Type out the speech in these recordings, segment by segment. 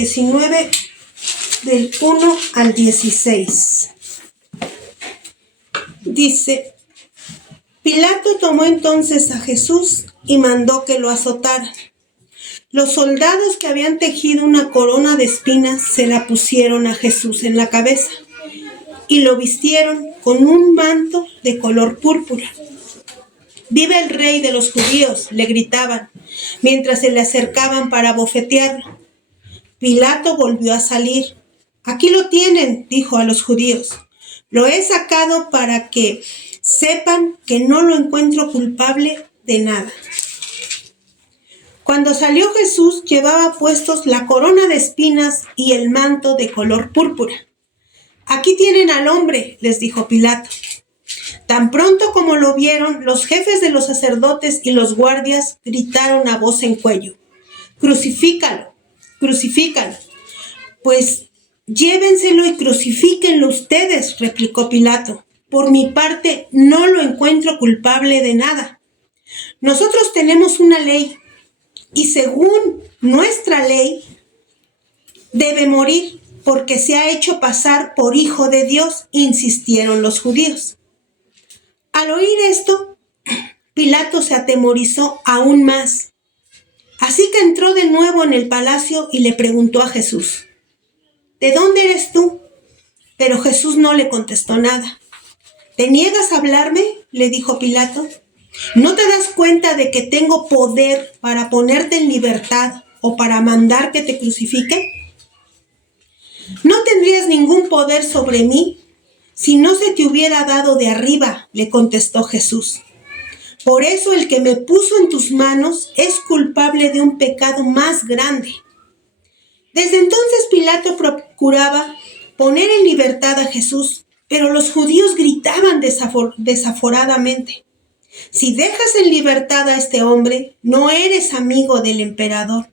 19, del 1 al 16. Dice: Pilato tomó entonces a Jesús y mandó que lo azotaran. Los soldados que habían tejido una corona de espinas se la pusieron a Jesús en la cabeza y lo vistieron con un manto de color púrpura. «¡Viva el rey de los judíos!», le gritaban, mientras se le acercaban para bofetearlo. Pilato volvió a salir. «Aquí lo tienen», dijo a los judíos. «Lo he sacado para que sepan que no lo encuentro culpable de nada». Cuando salió Jesús, llevaba puestos la corona de espinas y el manto de color púrpura. «Aquí tienen al hombre», les dijo Pilato. Tan pronto como lo vieron, los jefes de los sacerdotes y los guardias gritaron a voz en cuello: «¡Crucifícalo! ¡Crucifícalo!». «Pues llévenselo y crucifíquenlo ustedes», replicó Pilato. «Por mi parte, no lo encuentro culpable de nada. Nosotros tenemos una ley, y según nuestra ley, debe morir porque se ha hecho pasar por hijo de Dios», insistieron los judíos. Al oír esto, Pilato se atemorizó aún más. Así que entró de nuevo en el palacio y le preguntó a Jesús: «¿De dónde eres tú?». Pero Jesús no le contestó nada. «¿Te niegas a hablarme?», le dijo Pilato. «¿No te das cuenta de que tengo poder para ponerte en libertad o para mandar que te crucifiquen?». «No tendrías ningún poder sobre mí si no se te hubiera dado de arriba», le contestó Jesús. «Por eso el que me puso en tus manos es culpable de un pecado más grande». Desde entonces Pilato procuraba poner en libertad a Jesús, pero los judíos gritaban desaforadamente: «Si dejas en libertad a este hombre, no eres amigo del emperador.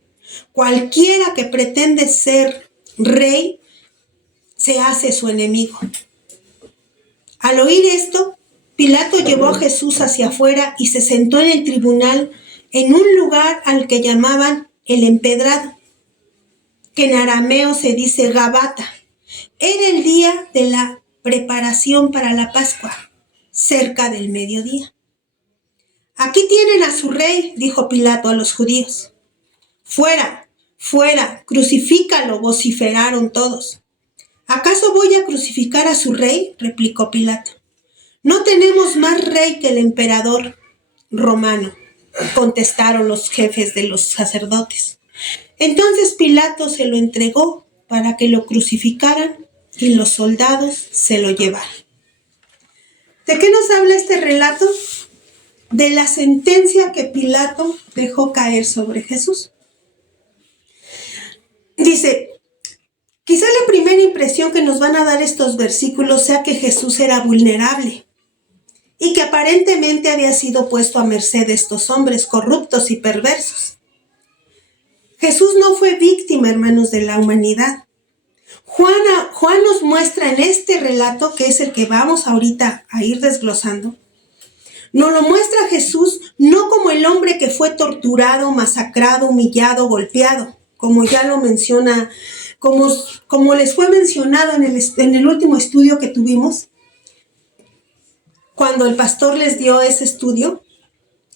Cualquiera que pretende ser rey se hace su enemigo». Al oír esto, Pilato llevó a Jesús hacia afuera y se sentó en el tribunal en un lugar al que llamaban el Empedrado, que en arameo se dice Gabata. Era el día de la preparación para la Pascua, cerca del mediodía. «Aquí tienen a su rey», dijo Pilato a los judíos. «Fuera, fuera, crucifícalo», vociferaron todos. «¿Acaso voy a crucificar a su rey?», replicó Pilato. «No tenemos más rey que el emperador romano», contestaron los jefes de los sacerdotes. Entonces Pilato se lo entregó para que lo crucificaran y los soldados se lo llevaran. ¿De qué nos habla este relato? De la sentencia que Pilato dejó caer sobre Jesús. Dice: quizá la primera impresión que nos van a dar estos versículos sea que Jesús era vulnerable y que aparentemente había sido puesto a merced de estos hombres corruptos y perversos. Jesús no fue víctima, hermanos, de la humanidad. Juan nos muestra en este relato, que es el que vamos ahorita a ir desglosando, nos lo muestra Jesús no como el hombre que fue torturado, masacrado, humillado, golpeado, como ya lo menciona, como les fue mencionado en el último estudio que tuvimos, cuando el pastor les dio ese estudio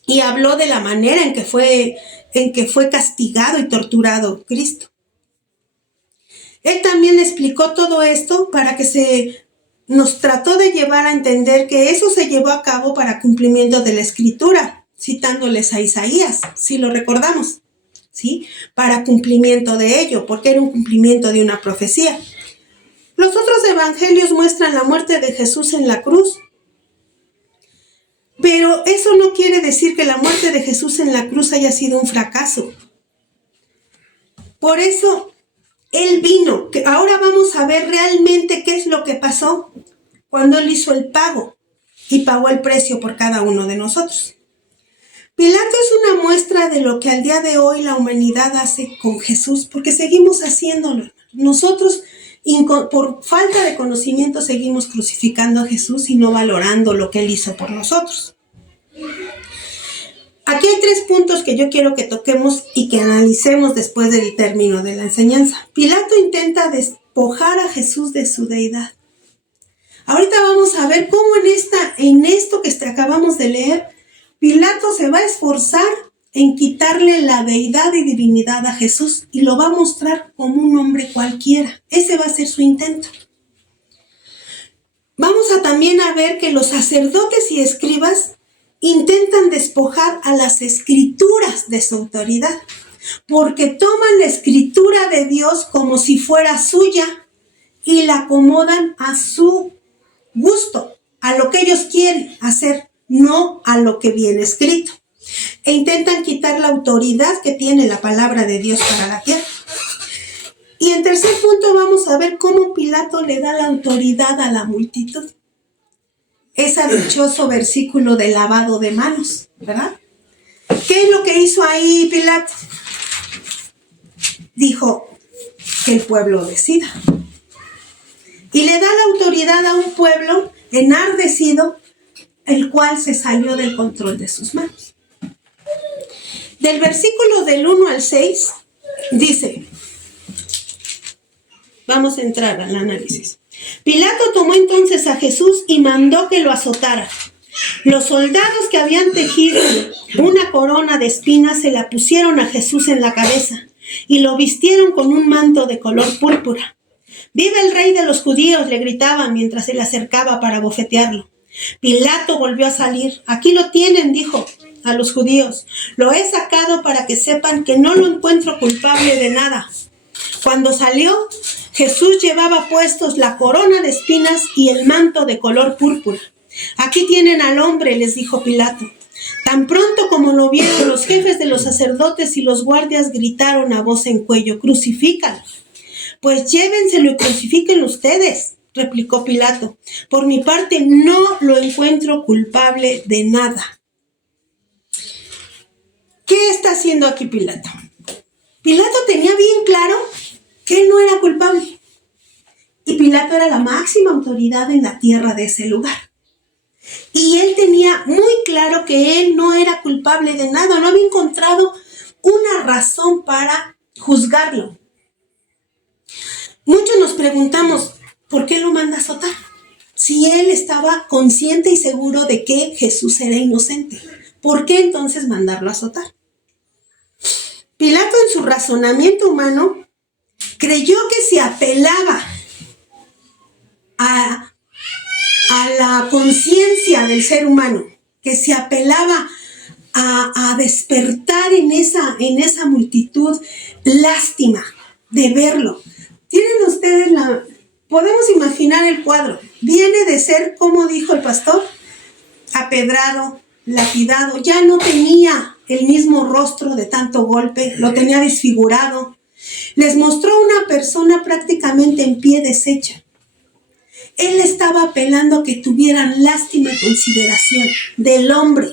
y habló de la manera en que fue castigado y torturado Cristo. Él también explicó todo esto para que nos trató de llevar a entender que eso se llevó a cabo para cumplimiento de la Escritura, citándoles a Isaías, si lo recordamos, ¿sí? Para cumplimiento de ello, porque era un cumplimiento de una profecía. Los otros evangelios muestran la muerte de Jesús en la cruz, pero eso no quiere decir que la muerte de Jesús en la cruz haya sido un fracaso. Por eso Él vino, que ahora vamos a ver realmente qué es lo que pasó cuando Él hizo el pago y pagó el precio por cada uno de nosotros. Pilato es una muestra de lo que al día de hoy la humanidad hace con Jesús, porque seguimos haciéndolo. Nosotros, por falta de conocimiento, seguimos crucificando a Jesús y no valorando lo que Él hizo por nosotros. Aquí hay 3 puntos que yo quiero que toquemos y que analicemos después del término de la enseñanza. Pilato intenta despojar a Jesús de su deidad. Ahorita vamos a ver cómo en esto que acabamos de leer, Pilato se va a esforzar en quitarle la deidad y divinidad a Jesús y lo va a mostrar como un hombre cualquiera. Ese va a ser su intento. Vamos a también a ver que los sacerdotes y escribas intentan despojar a las escrituras de su autoridad, porque toman la escritura de Dios como si fuera suya y la acomodan a su gusto, a lo que ellos quieren hacer, no a lo que viene escrito. E intentan quitar la autoridad que tiene la palabra de Dios para la tierra. Y en tercer punto vamos a ver cómo Pilato le da la autoridad a la multitud. Ese dichoso versículo de lavado de manos, ¿verdad? ¿Qué es lo que hizo ahí Pilato? Dijo que el pueblo decida. Y le da la autoridad a un pueblo enardecido, el cual se salió del control de sus manos. Del versículo del 1 al 6 dice, vamos a entrar al análisis. Pilato tomó entonces a Jesús y mandó que lo azotara. Los soldados que habían tejido una corona de espinas se la pusieron a Jesús en la cabeza y lo vistieron con un manto de color púrpura. «¡Viva el rey de los judíos!», le gritaban mientras se le acercaba para bofetearlo. Pilato volvió a salir. «Aquí lo tienen», dijo a los judíos. «Lo he sacado para que sepan que no lo encuentro culpable de nada». Cuando salió, Jesús llevaba puestos la corona de espinas y el manto de color púrpura. «Aquí tienen al hombre», les dijo Pilato. Tan pronto como lo vieron, los jefes de los sacerdotes y los guardias gritaron a voz en cuello: «¡Crucifícalo!». «Pues llévenselo y crucifíquenlo ustedes», replicó Pilato. «Por mi parte no lo encuentro culpable de nada». ¿Qué está haciendo aquí Pilato? Pilato tenía bien claro que él no era culpable. Y Pilato era la máxima autoridad en la tierra de ese lugar. Y él tenía muy claro que él no era culpable de nada, no había encontrado una razón para juzgarlo. Muchos nos preguntamos, ¿por qué lo manda a azotar? Si él estaba consciente y seguro de que Jesús era inocente, ¿por qué entonces mandarlo a azotar? Pilato, en su razonamiento humano, creyó que si apelaba a la conciencia del ser humano, que se apelaba a despertar en esa multitud lástima de verlo. Tienen ustedes podemos imaginar el cuadro. Viene de ser, como dijo el pastor, apedrado, lapidado. Ya no tenía el mismo rostro de tanto golpe, lo tenía desfigurado. Les mostró una persona prácticamente en pie, deshecha. Él estaba apelando a que tuvieran lástima y consideración del hombre.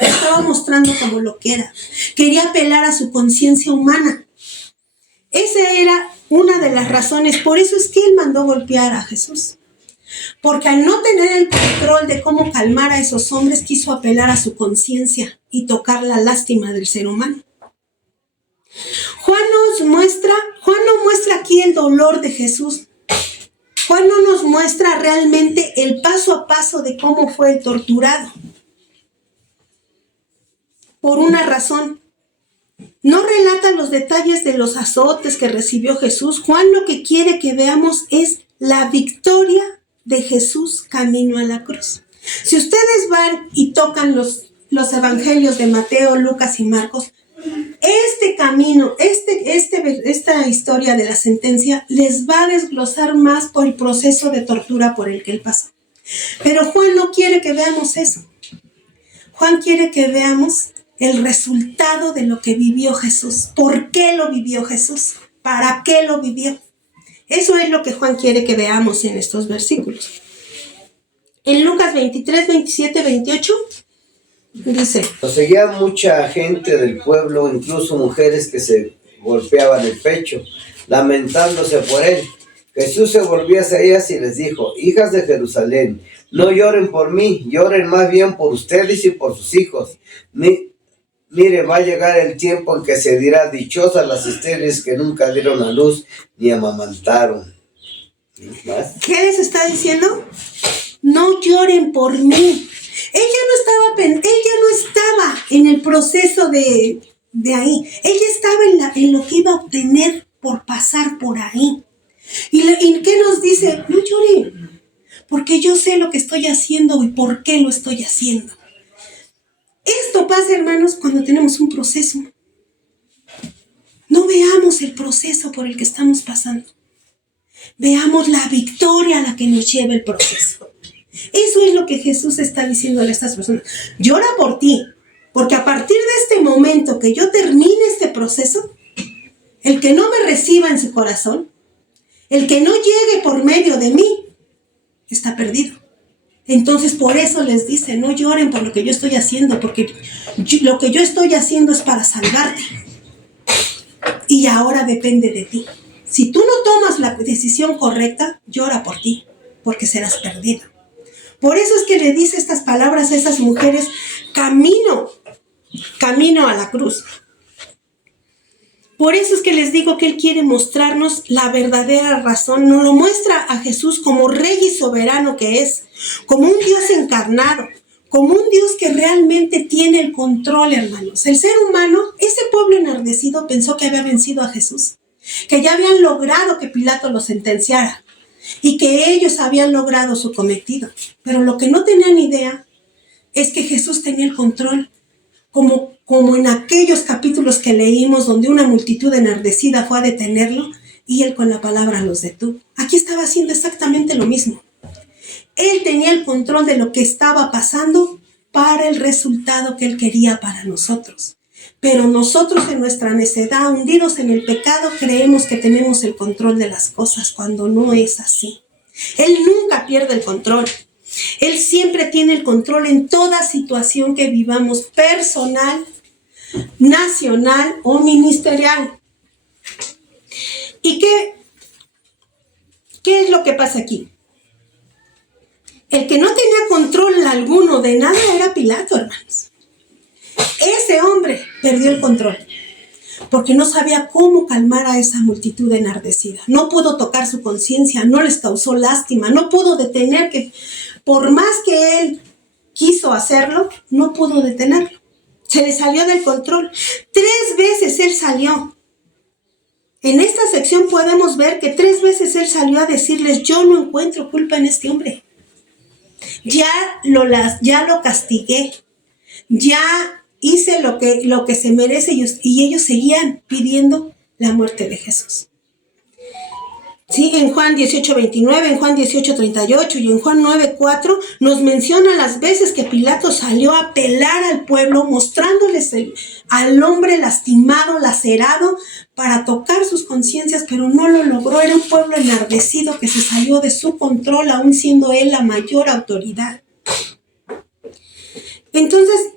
Estaba mostrando como lo que era. Quería apelar a su conciencia humana. Esa era una de las razones. Por eso es que él mandó golpear a Jesús. Porque al no tener el control de cómo calmar a esos hombres, quiso apelar a su conciencia y tocar la lástima del ser humano. Juan no muestra aquí el dolor de Jesús. Juan no nos muestra realmente el paso a paso de cómo fue el torturado. Por una razón. No relata los detalles de los azotes que recibió Jesús. Juan lo que quiere que veamos es la victoria de Jesús camino a la cruz. Si ustedes van y tocan los evangelios de Mateo, Lucas y Marcos, este camino, esta historia de la sentencia les va a desglosar más por el proceso de tortura por el que él pasó. Pero Juan no quiere que veamos eso. Juan quiere que veamos el resultado de lo que vivió Jesús. ¿Por qué lo vivió Jesús? ¿Para qué lo vivió? Eso es lo que Juan quiere que veamos en estos versículos. En Lucas 23, 27, 28, dice: Lo seguía mucha gente del pueblo, incluso mujeres que se golpeaban el pecho, lamentándose por él. Jesús se volvió hacia ellas y les dijo: «Hijas de Jerusalén, no lloren por mí, lloren más bien por ustedes y por sus hijos. Mire, va a llegar el tiempo en que se dirá: dichosas las estériles que nunca dieron a luz ni amamantaron. ¿Más? ¿Qué les está diciendo? No lloren por mí. Ella no estaba en el proceso de ahí. Ella estaba en lo que iba a obtener por pasar por ahí. ¿Y qué nos dice? No lloren, porque yo sé lo que estoy haciendo y por qué lo estoy haciendo. Esto pasa, hermanos, cuando tenemos un proceso. No veamos el proceso por el que estamos pasando. Veamos la victoria a la que nos lleva el proceso. Eso es lo que Jesús está diciéndole a estas personas. Llora por ti, porque a partir de este momento que yo termine este proceso, el que no me reciba en su corazón, el que no llegue por medio de mí, está perdido. Entonces por eso les dice, no lloren por lo que yo estoy haciendo, porque lo que yo estoy haciendo es para salvarte. Y ahora depende de ti. Si tú no tomas la decisión correcta, llora por ti, porque serás perdida. Por eso es que le dice estas palabras a esas mujeres, camino a la cruz. Por eso es que les digo que Él quiere mostrarnos la verdadera razón. Nos lo muestra a Jesús como rey y soberano que es, como un Dios encarnado, como un Dios que realmente tiene el control, hermanos. El ser humano, ese pueblo enardecido, pensó que había vencido a Jesús, que ya habían logrado que Pilato lo sentenciara y que ellos habían logrado su cometido. Pero lo que no tenían idea es que Jesús tenía el control, como en aquellos capítulos que leímos donde una multitud enardecida fue a detenerlo y Él con la palabra los detuvo. Aquí estaba haciendo exactamente lo mismo. Él tenía el control de lo que estaba pasando para el resultado que Él quería para nosotros. Pero nosotros en nuestra necedad, hundidos en el pecado, creemos que tenemos el control de las cosas cuando no es así. Él nunca pierde el control. Él siempre tiene el control en toda situación que vivamos, personal, nacional o ministerial. ¿Y qué es lo que pasa aquí? El que no tenía control alguno de nada era Pilato, hermanos. Ese hombre perdió el control porque no sabía cómo calmar a esa multitud enardecida. No pudo tocar su conciencia, no les causó lástima, no pudo detener que, por más que él quiso hacerlo, no pudo detenerlo. Se le salió del control. 3 veces él salió. En esta sección podemos ver que 3 veces él salió a decirles, yo no encuentro culpa en este hombre. Ya lo castigué. Ya hice lo que se merece y ellos seguían pidiendo la muerte de Jesús. Sí, en Juan 18:29, en Juan 18:38 y en Juan 9:4 nos menciona las veces que Pilato salió a apelar al pueblo, mostrándoles al hombre lastimado, lacerado, para tocar sus conciencias, pero no lo logró. Era un pueblo enardecido que se salió de su control, aún siendo él la mayor autoridad. Entonces,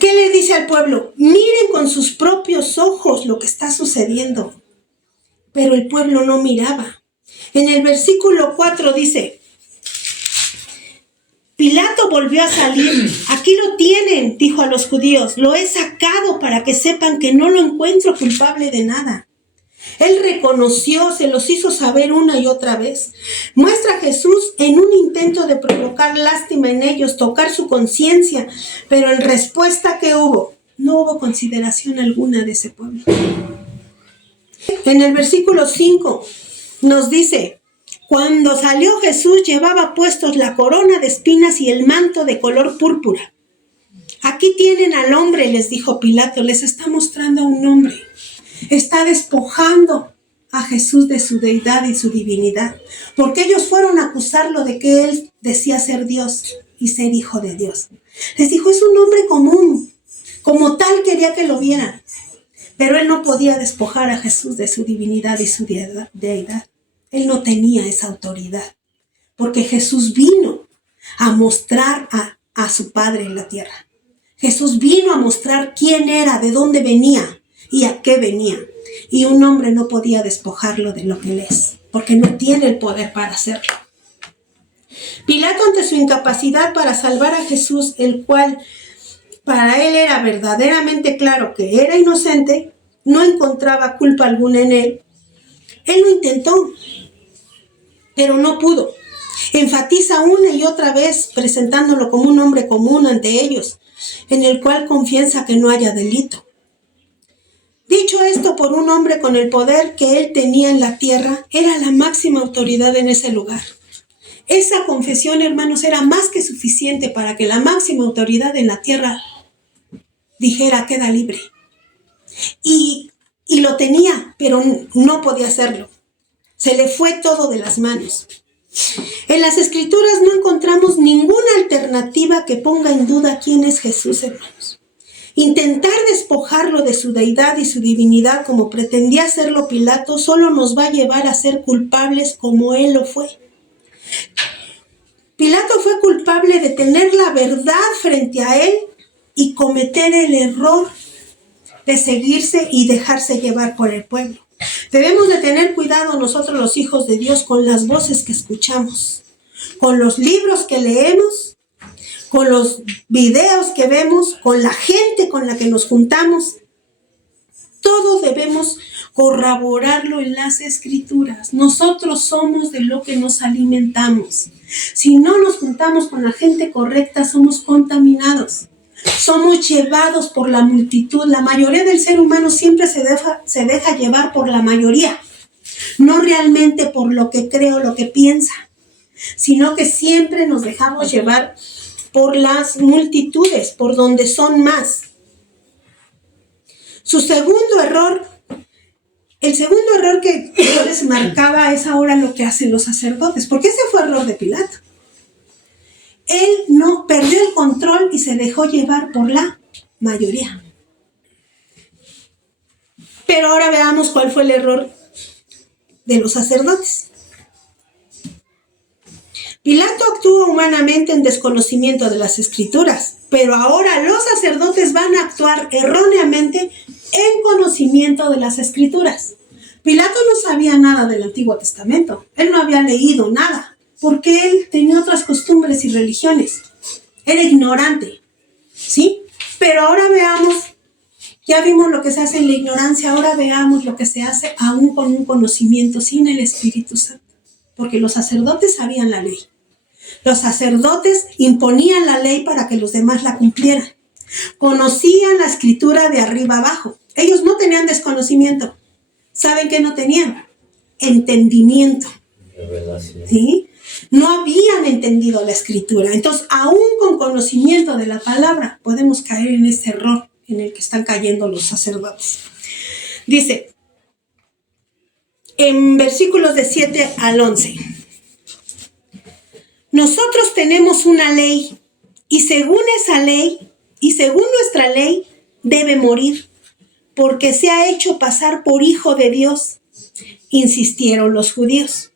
¿qué le dice al pueblo? Miren con sus propios ojos lo que está sucediendo. Pero el pueblo no miraba. En el versículo 4 dice, Pilato volvió a salir. Aquí lo tienen, dijo a los judíos. Lo he sacado para que sepan que no lo encuentro culpable de nada. Él reconoció, se los hizo saber una y otra vez. Muestra a Jesús en un intento de provocar lástima en ellos, tocar su conciencia. Pero en respuesta, ¿qué hubo? No hubo consideración alguna de ese pueblo. En el versículo 5 nos dice, cuando salió Jesús llevaba puestos la corona de espinas y el manto de color púrpura. Aquí tienen al hombre, les dijo Pilato, les está mostrando a un hombre. Está despojando a Jesús de su deidad y su divinidad, porque ellos fueron a acusarlo de que él decía ser Dios y ser hijo de Dios. Les dijo, es un hombre común, como tal quería que lo vieran. Pero él no podía despojar a Jesús de su divinidad y su deidad. Él no tenía esa autoridad, porque Jesús vino a mostrar a su Padre en la tierra. Jesús vino a mostrar quién era, de dónde venía y a qué venía. Y un hombre no podía despojarlo de lo que él es, porque no tiene el poder para hacerlo. Pilato, ante su incapacidad para salvar a Jesús, el cual para él era verdaderamente claro que era inocente, no encontraba culpa alguna en él. Él lo intentó, pero no pudo. Enfatiza una y otra vez presentándolo como un hombre común ante ellos, en el cual confiesa que no haya delito. Dicho esto por un hombre con el poder que él tenía en la tierra, era la máxima autoridad en ese lugar. Esa confesión, hermanos, era más que suficiente para que la máxima autoridad en la tierra dijera: queda libre. Y lo tenía, pero no podía hacerlo. Se le fue todo de las manos. En las Escrituras no encontramos ninguna alternativa que ponga en duda quién es Jesús, hermanos. Intentar despojarlo de su deidad y su divinidad como pretendía hacerlo Pilato solo nos va a llevar a ser culpables como él lo fue. Pilato fue culpable de tener la verdad frente a él y cometer el error de seguirse y dejarse llevar por el pueblo. Debemos de tener cuidado nosotros los hijos de Dios con las voces que escuchamos, con los libros que leemos, con los videos que vemos, con la gente con la que nos juntamos. Todo debemos corroborarlo en las Escrituras. Nosotros somos de lo que nos alimentamos. Si no nos juntamos con la gente correcta, somos contaminados. Somos llevados por la multitud. La mayoría del ser humano siempre se deja llevar por la mayoría. No realmente por lo que cree o lo que piensa, sino que siempre nos dejamos llevar por las multitudes, por donde son más. El segundo error que yo les marcaba es ahora lo que hacen los sacerdotes, porque ese fue error de Pilato. Él no perdió el control y se dejó llevar por la mayoría. Pero ahora veamos cuál fue el error de los sacerdotes. Pilato actuó humanamente en desconocimiento de las Escrituras, pero ahora los sacerdotes van a actuar erróneamente en conocimiento de las Escrituras. Pilato no sabía nada del Antiguo Testamento, él no había leído nada, porque él tenía otras costumbres y religiones. Era ignorante, ¿sí? Pero ahora veamos, ya vimos lo que se hace en la ignorancia, ahora veamos lo que se hace aún con un conocimiento sin el Espíritu Santo. Porque los sacerdotes sabían la ley. Los sacerdotes imponían la ley para que los demás la cumplieran. Conocían la Escritura de arriba abajo. Ellos no tenían desconocimiento. ¿Saben qué no tenían? Entendimiento. ¿Sí? No habían entendido la Escritura. Entonces, aún con conocimiento de la palabra, podemos caer en este error en el que están cayendo los sacerdotes. Dice, en versículos de 7 al 11, nosotros tenemos una ley, y según esa ley, y según nuestra ley, debe morir, porque se ha hecho pasar por hijo de Dios, insistieron los judíos.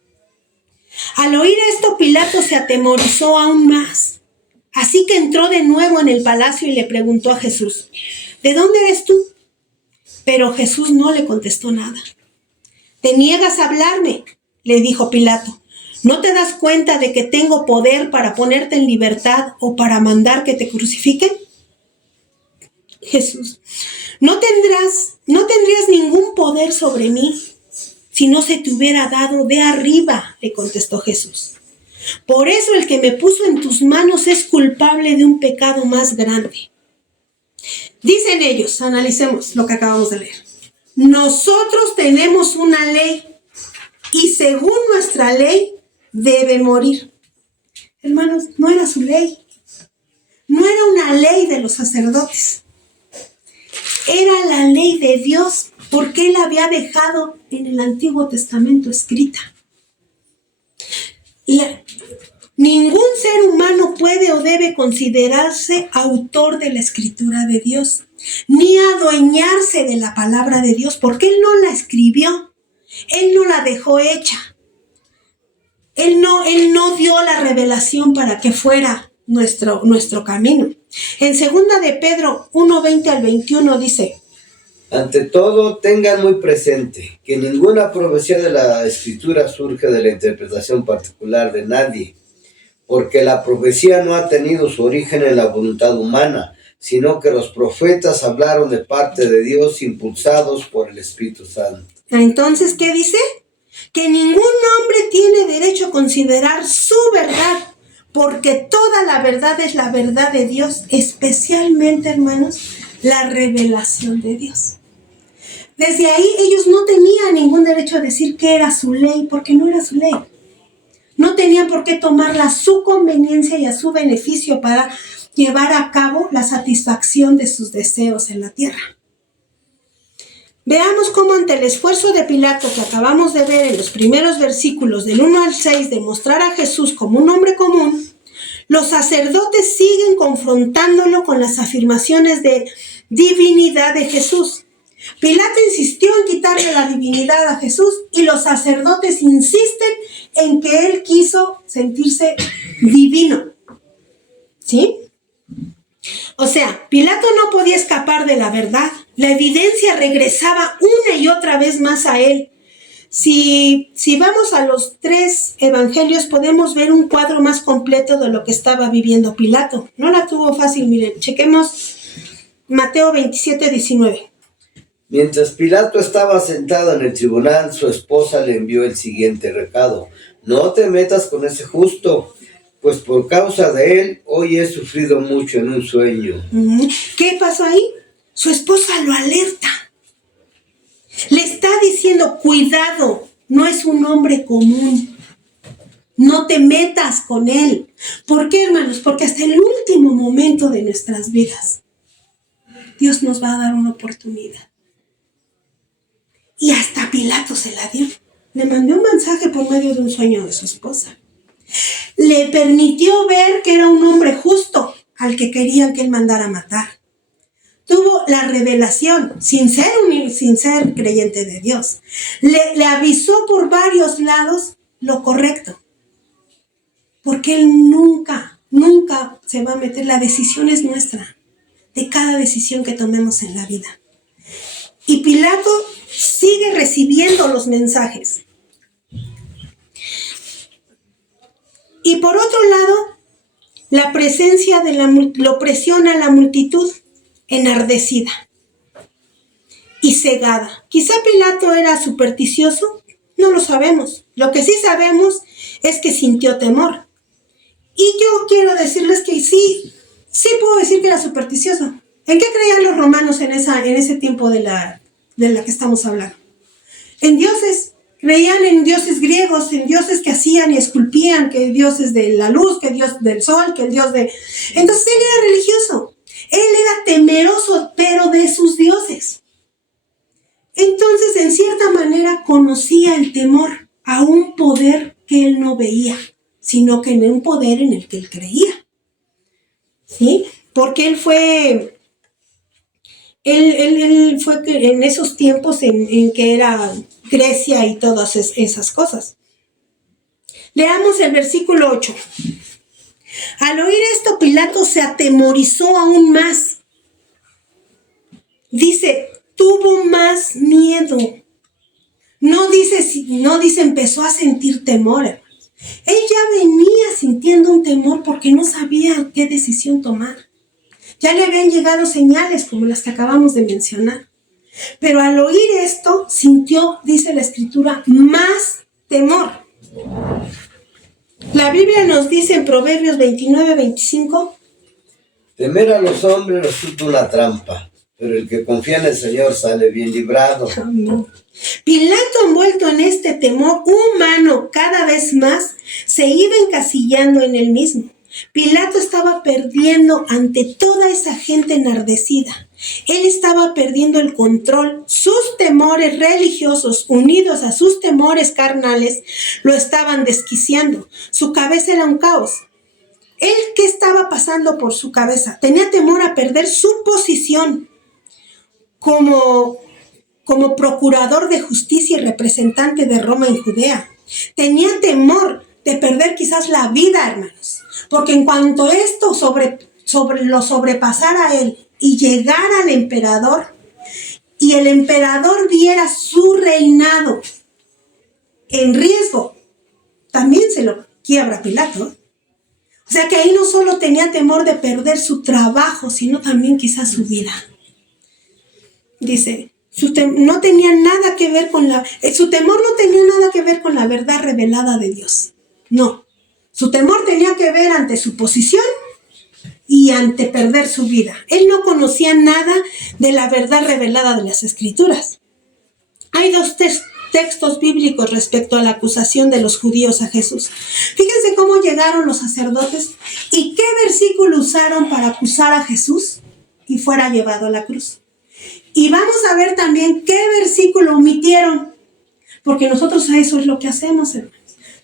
Al oír esto, Pilato se atemorizó aún más. Así que entró de nuevo en el palacio y le preguntó a Jesús: ¿de dónde eres tú? Pero Jesús no le contestó nada. ¿Te niegas a hablarme?, le dijo Pilato. ¿No te das cuenta de que tengo poder para ponerte en libertad o para mandar que te crucifiquen? Jesús: no tendrías ningún poder sobre mí si no se te hubiera dado de arriba, le contestó Jesús. Por eso el que me puso en tus manos es culpable de un pecado más grande. Dicen ellos, analicemos lo que acabamos de leer. Nosotros tenemos una ley y según nuestra ley debe morir. Hermanos, no era su ley. No era una ley de los sacerdotes. Era la ley de Dios, porque Él había dejado en el Antiguo Testamento escrita. Ningún ser humano puede o debe considerarse autor de la Escritura de Dios, ni adueñarse de la palabra de Dios, porque Él no la escribió, Él no la dejó hecha. Él no dio la revelación para que fuera nuestro camino. En 2 de Pedro 1:20 al 21 dice: ante todo, tengan muy presente que ninguna profecía de la Escritura surge de la interpretación particular de nadie, porque la profecía no ha tenido su origen en la voluntad humana, sino que los profetas hablaron de parte de Dios impulsados por el Espíritu Santo. Entonces, ¿qué dice? Que ningún hombre tiene derecho a considerar su verdad, porque toda la verdad es la verdad de Dios, especialmente, hermanos, la revelación de Dios. Desde ahí ellos no tenían ningún derecho a decir que era su ley, porque no era su ley. No tenían por qué tomarla a su conveniencia y a su beneficio para llevar a cabo la satisfacción de sus deseos en la tierra. Veamos cómo ante el esfuerzo de Pilato que acabamos de ver en los primeros versículos del 1 al 6 de mostrar a Jesús como un hombre común, los sacerdotes siguen confrontándolo con las afirmaciones de divinidad de Jesús. Pilato insistió en quitarle la divinidad a Jesús y los sacerdotes insisten en que él quiso sentirse divino. ¿Sí? O sea, Pilato no podía escapar de la verdad. La evidencia regresaba una y otra vez más a él. Si vamos a los 3 evangelios, podemos ver un cuadro más completo de lo que estaba viviendo Pilato. No la tuvo fácil, miren. Chequemos Mateo 27, 19. Mientras Pilato estaba sentado en el tribunal, su esposa le envió el siguiente recado: no te metas con ese justo, pues por causa de él hoy he sufrido mucho en un sueño. ¿Qué pasó ahí? Su esposa lo alerta. Le está diciendo, cuidado, no es un hombre común. No te metas con él. ¿Por qué, hermanos? Porque hasta el último momento de nuestras vidas, Dios nos va a dar una oportunidad. Y hasta Pilato se la dio. Le mandó un mensaje por medio de un sueño de su esposa. Le permitió ver que era un hombre justo al que querían que él mandara matar. Tuvo la revelación sin ser creyente de Dios. Le avisó por varios lados lo correcto. Porque él nunca se va a meter. La decisión es nuestra, de cada decisión que tomemos en la vida. Y Pilato sigue recibiendo los mensajes. Y por otro lado, la presencia lo presiona a la multitud enardecida y cegada. Quizá Pilato era supersticioso, no lo sabemos. Lo que sí sabemos es que sintió temor. Y yo quiero decirles que sí puedo decir que era supersticioso. ¿En qué creían los romanos en ese tiempo de la que estamos hablando? En dioses. Creían en dioses griegos, en dioses que hacían y esculpían, que dioses de la luz, que dios del sol, que el dios de... Entonces él era religioso. Él era temeroso, pero de sus dioses. Entonces, en cierta manera, conocía el temor a un poder que él no veía, sino que en un poder en el que él creía. ¿Sí? Porque él fue en esos tiempos en que era Grecia y todas esas cosas. Leamos el versículo 8. Al oír esto, Pilato se atemorizó aún más. Dice, tuvo más miedo. No dice empezó a sentir temor, hermanos. Él ya venía sintiendo un temor porque no sabía qué decisión tomar. Ya le habían llegado señales como las que acabamos de mencionar. Pero al oír esto, sintió, dice la Escritura, más temor. La Biblia nos dice en Proverbios 29, 25. Temer a los hombres resulta una trampa, pero el que confía en el Señor sale bien librado. Amén. Pilato, envuelto en este temor humano cada vez más, se iba encasillando en él mismo. Pilato estaba perdiendo ante toda esa gente enardecida. Él estaba perdiendo el control. Sus temores religiosos, unidos a sus temores carnales, lo estaban desquiciando. Su cabeza era un caos. ¿Él qué estaba pasando por su cabeza? Tenía temor a perder su posición como procurador de justicia y representante de Roma en Judea. Tenía temor de perder quizás la vida, hermanos. Porque en cuanto esto lo sobrepasara a él y llegara al emperador, y el emperador viera su reinado en riesgo, también se lo quiebra Pilato. O sea que ahí no solo tenía temor de perder su trabajo, sino también quizás su vida. Dice, no tenía nada que ver con su temor no tenía nada que ver con la verdad revelada de Dios. No. Su temor tenía que ver ante su posición y ante perder su vida. Él no conocía nada de la verdad revelada de las Escrituras. Hay dos textos bíblicos respecto a la acusación de los judíos a Jesús. Fíjense cómo llegaron los sacerdotes y qué versículo usaron para acusar a Jesús y fuera llevado a la cruz. Y vamos a ver también qué versículo omitieron, porque nosotros a eso es lo que hacemos, hermanos.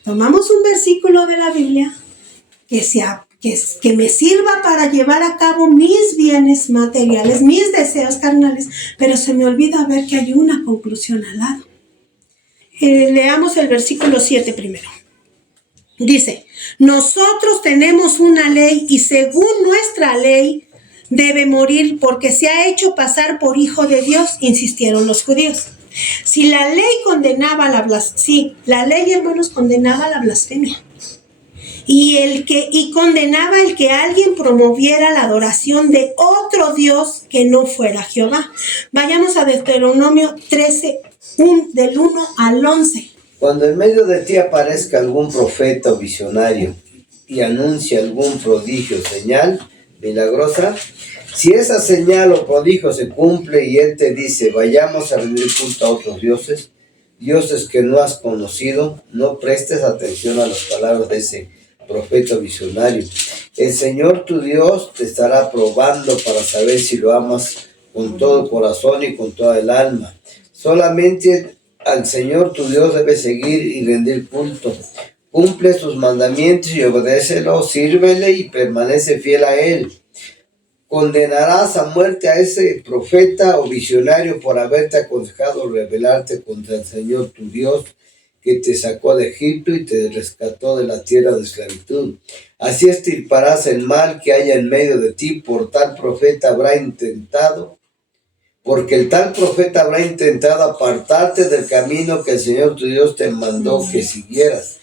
Tomamos un versículo de la Biblia que me sirva para llevar a cabo mis bienes materiales, mis deseos carnales, pero se me olvida ver que hay una conclusión al lado. Leamos el versículo 7 primero. Dice, nosotros tenemos una ley y según nuestra ley debe morir porque se ha hecho pasar por hijo de Dios, insistieron los judíos. Si la ley condenaba la ley, hermanos, condenaba la blasfemia. Y condenaba el que alguien promoviera la adoración de otro Dios que no fuera Jehová. Vayamos a Deuteronomio 13, del 1 al 11. Cuando en medio de ti aparezca algún profeta o visionario y anuncie algún prodigio, señal milagrosa, si esa señal o prodigio se cumple y él te dice, vayamos a rendir culto a otros dioses que no has conocido, no prestes atención a las palabras de ese profeta visionario. El Señor tu Dios te estará probando para saber si lo amas con todo el corazón y con toda el alma. Solamente al Señor tu Dios debes seguir y rendir culto. Cumple sus mandamientos y obedécelos, sírvele y permanece fiel a él. Condenarás a muerte a ese profeta o visionario por haberte aconsejado rebelarte contra el Señor tu Dios, que te sacó de Egipto y te rescató de la tierra de esclavitud. Así extirparás el mal que haya en medio de ti, porque el tal profeta habrá intentado apartarte del camino que el Señor tu Dios te mandó que siguieras.